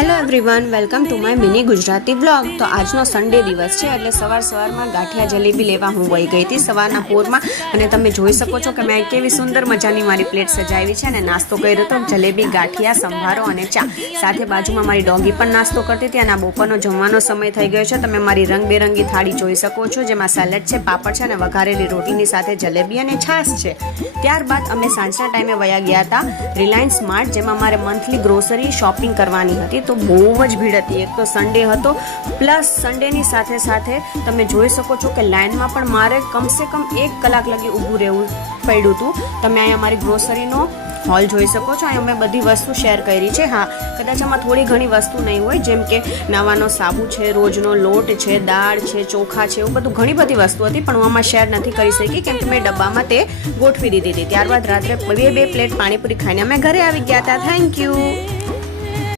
Hello everyone, welcome to my mini Gujarati blog. તો આજનો Sunday દિવસ છે એટલે સવારમાં ગાંઠિયા જલેબી લેવા હું વહી ગઈ હતી સવારના પોરમાં। અને તમે જોઈ શકો છો કે મેં કેવી સુંદર મજાની મારી પ્લેટ સજાવી છે અને નાસ્તો કર્યો હતો જલેબી, ગાંઠિયા, સંભારો અને ચા। સાથે બાજુમાં મારી ડોગી પણ નાસ્તો કરતી હતી અને આ બપોરનો જમવાનો સમય થઈ ગયો છે। તમે મારી રંગબેરંગી થાળી જોઈ શકો છો, જેમાં સેલેડ છે, પાપડ છે અને વઘારેલી રોટીની સાથે જલેબી અને છાશ છે। ત્યારબાદ અમે સાંજના ટાઈમે વયા ગયા હતા રિલાયન્સ સ્માર્ટ, જેમાં મારે મંથલી ગ્રોસરી શોપિંગ કરવાની હતી। તો બહુ જ ભીડ હતી। એક તો સન્ડે હતો, પ્લસ સન્ડેની સાથે સાથે તમે જોઈ શકો છો કે લાઇનમાં પણ મારે કમસે કમ 1 કલાક લગી ઊભું રહેવું પડ્યું હતું। તમે અહીંયા મારી ગ્રોસરીનો હોલ જોઈ શકો છો। અહીંયા મેં બધી વસ્તુ શેર કરી છે। હા, કદાચ આમાં થોડી ઘણી વસ્તુ નહીં હોય, જેમ કે નાવાનો સાબુ છે, રોજનો લોટ છે, દાળ છે, ચોખા છે, એવું બધું ઘણી બધી વસ્તુ હતી, પણ હું આમાં શેર નથી કરી શકી કેમ કે મેં ડબ્બામાં તે ગોઠવી દીધી હતી। ત્યારબાદ રાત્રે બે પ્લેટ પાણીપુરી ખાઈને અમે ઘરે આવી ગયા હતા। Thank you.